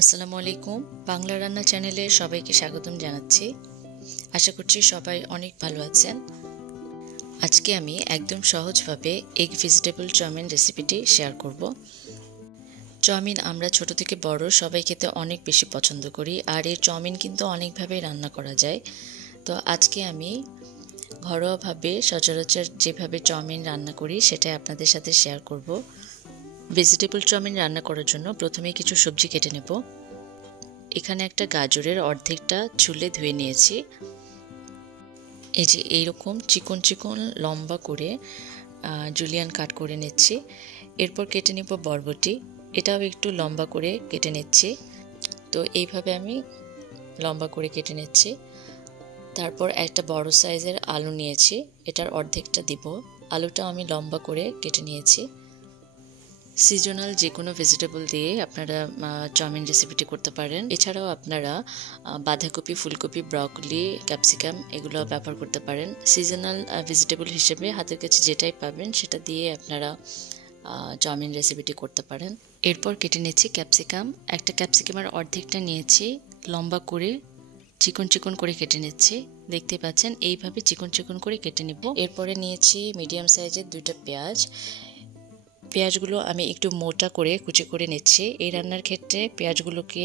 আসসালামু আলাইকুম। বাংলা রান্না চ্যানেলে সবাইকে স্বাগতম জানাচ্ছি। আশা করছি সবাই অনেক ভালো আছেন। আজকে আমি একদম সহজভাবে এগ ভেজিটেবল চাউমিন রেসিপিটি শেয়ার করব। চাউমিন আমরা ছোট থেকে বড় সবাই খেতে অনেক বেশি পছন্দ করি, আর এই চাউমিন কিন্তু অনেকভাবে রান্না করা যায়। তো আজকে আমি ঘরোয়াভাবে সচরাচর যেভাবে চাউমিন রান্না করি সেটাই আপনাদের সাথে শেয়ার করব। ভেজিটেবল চাউমিন রান্না করার জন্য প্রথমে কিছু সবজি কেটে নেব। এখানে একটা গাজরের অর্ধেকটা ছুলে ধুয়ে নিয়েছি। এই যে এইরকম চিকন চিকন লম্বা করে জুলিয়ান কাট করে নিচ্ছি। এরপর কেটে নেব বরবটি, এটাও একটু লম্বা করে কেটে নিচ্ছি। তো এইভাবে আমি লম্বা করে কেটে নিচ্ছি। তারপর একটা বড় সাইজের আলু নিয়েছি, এটার অর্ধেকটা দিব। আলুটা আমি লম্বা করে কেটে নিয়েছি। সিজনাল যে কোনো ভেজিটেবল দিয়ে আপনারা চাউমিন রেসিপিটি করতে পারেন। এছাড়াও আপনারা বাঁধাকপি, ফুলকপি, ব্রকলি, ক্যাপসিকাম এগুলো ব্যবহার করতে পারেন। সিজনাল ভেজিটেবল হিসেবে হাতের কাছে যেটাই পাবেন সেটা দিয়ে আপনারা চাউমিন রেসিপিটি করতে পারেন। এরপর কেটে নিচ্ছি ক্যাপসিকাম। একটা ক্যাপসিকামের অর্ধেকটা নিয়েছি, লম্বা করে চিকন চিকন করে কেটে নিচ্ছি। দেখতে পাচ্ছেন এইভাবে চিকন চিকন করে কেটে নেব। এরপরে নিয়েছি মিডিয়াম সাইজের 2টা পেঁয়াজ। পেঁয়াজগুলো আমি একটু মোটা করে কুচি করে নিচ্ছি। এই রান্নার ক্ষেত্রে পেঁয়াজগুলোকে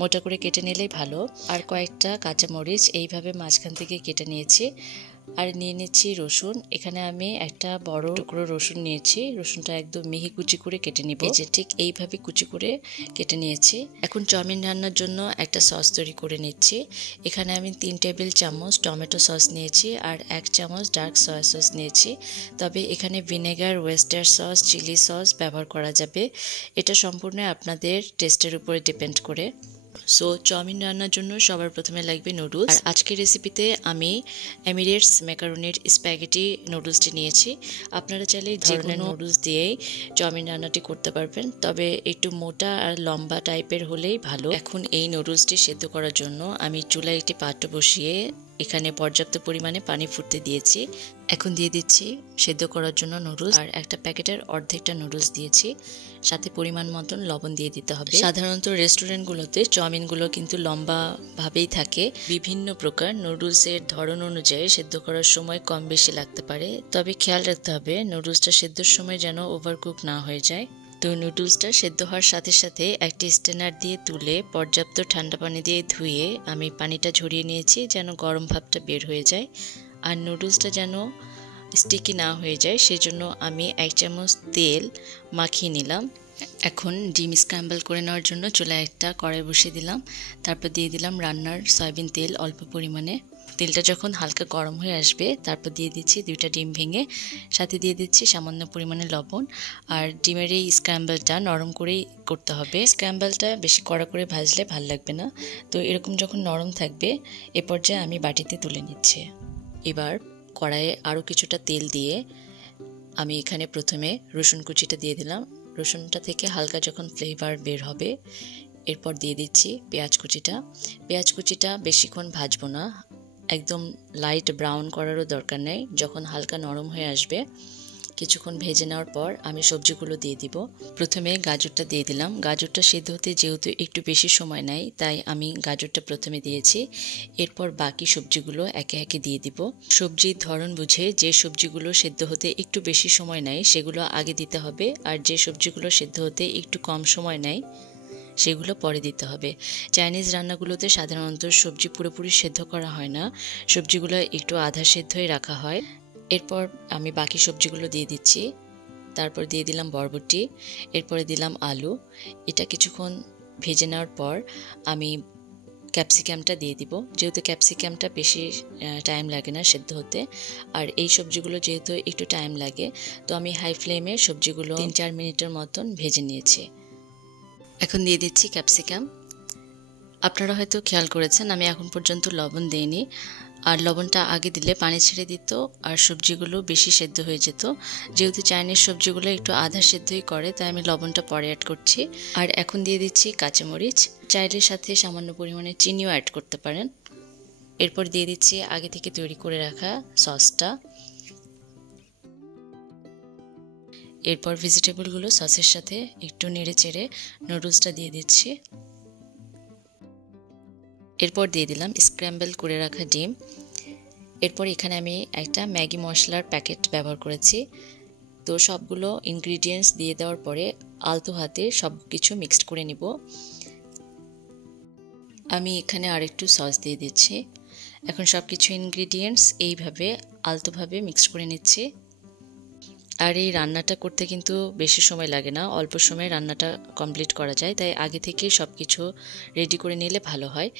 মোটা করে কেটে নিলেই ভালো। আর কয়েকটা কাঁচামরিচ এইভাবে মাঝখান থেকে কেটে নিয়েছি। আর নিয়ে নিচ্ছি রসুন। এখানে আমি একটা বড় টুকরো রসুন নিয়েছি। রসুনটা একদম মিহি কুচি করে কেটে নিব। এই যে ঠিক এইভাবে কুচি করে কেটে নিয়েছি। এখন চাউমিন রান্নার জন্য একটা সস তৈরি করে নিচ্ছি। এখানে আমি 3 টেবিল চামচ টমেটো সস নিয়েছি আর 1 চামচ ডার্ক সয়া সস নিয়েছি। তবে এখানে vinegar, oyster sauce, chilli sauce ব্যবহার করা যাবে। এটা সম্পূর্ণ আপনাদের টেস্টের উপরে ডিপেন্ড করে। সো চাউমিন রান্নার জন্য সবার প্রথমে লাগবে নুডলস। আর আজকের রেসিপিতে আমি এমিরেটস ম্যাকারনির স্প্যাগেটি নুডলসটি নিয়েছি। আপনারা চাইলে যে কোনো নুডলস দিয়েই চাউমিন রান্নাটি করতে পারবেন, তবে একটু মোটা আর লম্বা টাইপের হলেই ভালো। এখন এই নুডলসটি সেদ্ধ করার জন্য আমি চুলায় একটি পাত্র বসিয়ে এখানে পর্যাপ্ত পরিমাণে পানি ফুটতে দিয়েছি। এখন দিয়ে দিচ্ছি সেদ্ধ করার জন্য নুডলস, আর একটা প্যাকেটের অর্ধেকটা নুডলস দিয়েছি। সাথে পরিমাণ মতন লবণ দিয়ে দিতে হবে। সাধারণত রেস্টুরেন্টগুলোতে চাউমিনগুলো কিন্তু লম্বা ভাবেই থাকে। বিভিন্ন প্রকার নুডলসের ধরন অনুযায়ী সেদ্ধ করার সময় কম বেশি লাগতে পারে, তবে খেয়াল রাখতে হবে নুডলসটা সেদ্ধর সময় যেন ওভারকুক না হয়ে যায়। তো নুডলসটা সেদ্ধ হওয়ার সাথে সাথে একটি স্ট্রেনার দিয়ে তুলে পর্যাপ্ত ঠান্ডা পানি দিয়ে ধুয়ে আমি পানিটা ঝরিয়ে নিয়েছি যেন গরম ভাবটা বের হয়ে যায়। আর নুডলসটা যেন স্টিকি না হয়ে যায় সেজন্য আমি 1 চামচ তেল মাখিয়ে নিলাম। এখন ডিম স্ক্র্যাম্বল করে নেওয়ার জন্য চুলায় একটা কড়াই বসিয়ে দিলাম। তারপর দিয়ে দিলাম রান্নার সয়াবিন তেল অল্প পরিমাণে। তেলটা যখন হালকা গরম হয়ে আসবে তারপর দিয়ে দিচ্ছি 2টা ডিম ভেঙে, সাথে দিয়ে দিচ্ছি সামান্য পরিমাণে লবণ। আর ডিমের এই স্ক্র্যাম্বলটা নরম করেই করতে হবে। স্ক্র্যাম্বলটা বেশি কড়া করে ভাজলে ভাল লাগবে না। তো এরকম যখন নরম থাকবে এ পর্যায়ে আমি বাটিতে তুলে নিচ্ছি। এবার কড়াইয়ে আরও কিছুটা তেল দিয়ে আমি এখানে প্রথমে রসুন কুচিটা দিয়ে দিলাম। রসুনটা থেকে হালকা যখন ফ্লেভার বের হবে এরপর দিয়ে দিচ্ছি পেঁয়াজ কুচিটা। পেঁয়াজ কুচিটা বেশিক্ষণ ভাজবো না, একদম লাইট ব্রাউন করারও দরকার নেই। যখন হালকা নরম হয়ে আসবে কিছুক্ষণ ভেজে নেওয়ার পর আমি সবজিগুলো দিয়ে দিব। প্রথমে গাজরটা দিয়ে দিলাম। গাজরটা সেদ্ধ হতে যেহেতু একটু বেশি সময় নেয় তাই আমি গাজরটা প্রথমে দিয়েছি। এরপর বাকি সবজিগুলো একে একে দিয়ে দিব। সবজির ধরন বুঝে যে সবজিগুলো সেদ্ধ হতে একটু বেশি সময় নেয় সেগুলো আগে দিতে হবে, আর যে সবজিগুলো সেদ্ধ হতে একটু কম সময় নেয় সেগুলো পরে দিতে হবে। চাইনিজ রান্নাগুলোতে সাধারণত সবজি পুরোপুরি সেদ্ধ করা হয় না, সবজিগুলো একটু আধা সেদ্ধই রাখা হয়। এরপর আমি বাকি সবজিগুলো দিয়ে দিচ্ছি। তারপর দিয়ে দিলাম বরবটি, এরপরে দিলাম আলু। এটা কিছুক্ষণ ভেজে নেওয়ার পর আমি ক্যাপসিকামটা দিয়ে দিব। যেহেতু ক্যাপসিকামটা বেশি টাইম লাগে না সেদ্ধ হতে, আর এই সবজিগুলো যেহেতু একটু টাইম লাগে তো আমি হাই ফ্লেমে সবজিগুলো 3-4 মিনিটের মতন ভেজে নিয়েছি। এখন দিয়ে দিচ্ছি ক্যাপসিকাম। আপনারা হয়তো খেয়াল করেছেন আমি এখন পর্যন্ত লবণ দিইনি, আর লবণটা আগে দিলে পানি ছেড়ে দিত আর সবজিগুলো বেশি সেদ্ধ হয়ে যেত। যেহেতু চাইনিজ সবজিগুলো একটু আধা সেদ্ধই করে তাই আমি লবণটা পরে অ্যাড করছি। আর এখন দিয়ে দিচ্ছি কাঁচামরিচ, চাইলের সাথে সামান্য পরিমাণে চিনিও অ্যাড করতে পারেন। এরপর দিয়ে দিচ্ছি আগে থেকে তৈরি করে রাখা সসটা। এরপর ভেজিটেবলগুলো সসের সাথে একটু নেড়ে চেড়ে নুডলসটা দিয়ে দিচ্ছি। এরপর দিয়ে দিলাম স্ক্র্যাম্বল করে রাখা ডিম। এরপর এখানে আমি একটা ম্যাগি মশলার প্যাকেট ব্যবহার করেছি। তো সবগুলো ইনগ্রিডিয়েন্টস দিয়ে দেওয়ার পরে আলতো হাতে সব কিছু মিক্সড করে নিব। আমি এখানে আরেকটু সস দিয়ে দিচ্ছি। এখন সব কিছু ইনগ্রিডিয়েন্টস এইভাবে আলতোভাবে মিক্সড করে নিচ্ছি। আর এই রান্নাটা করতে কিন্তু বেশি সময় লাগে না, অল্প সময়ে রান্নাটা কমপ্লিট করা যায়, তাই আগে থেকে সব কিছু রেডি করে নিলে ভালো হয়।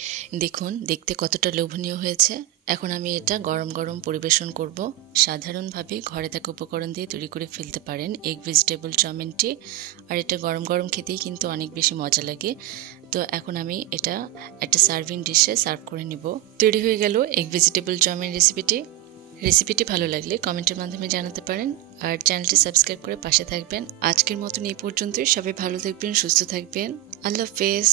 দেখুন দেখতে কতটা লোভনীয় হয়েছে। এখন আমি এটা গরম গরম পরিবেশন করব। সাধারণভাবে ঘরে থাকা উপকরণ দিয়ে তৈরি করে ফেলতে পারেন এগ ভেজিটেবল চাউমিনটি, আর এটা গরম গরম খেতেই কিন্তু অনেক বেশি মজা লাগে। তো এখন আমি এটা একটা সার্ভিং ডিশে সার্ভ করে নিব। তৈরি হয়ে গেল এগ ভেজিটেবল চাউমিন রেসিপিটি ভালো লাগলে কমেন্টের মাধ্যমে জানাতে পারেন, আর চ্যানেলটি সাবস্ক্রাইব করে পাশে থাকবেন। আজকের মতন এই পর্যন্তই। সবাই ভালো থাকবেন, সুস্থ থাকবেন। আল্লাহ হাফেজ।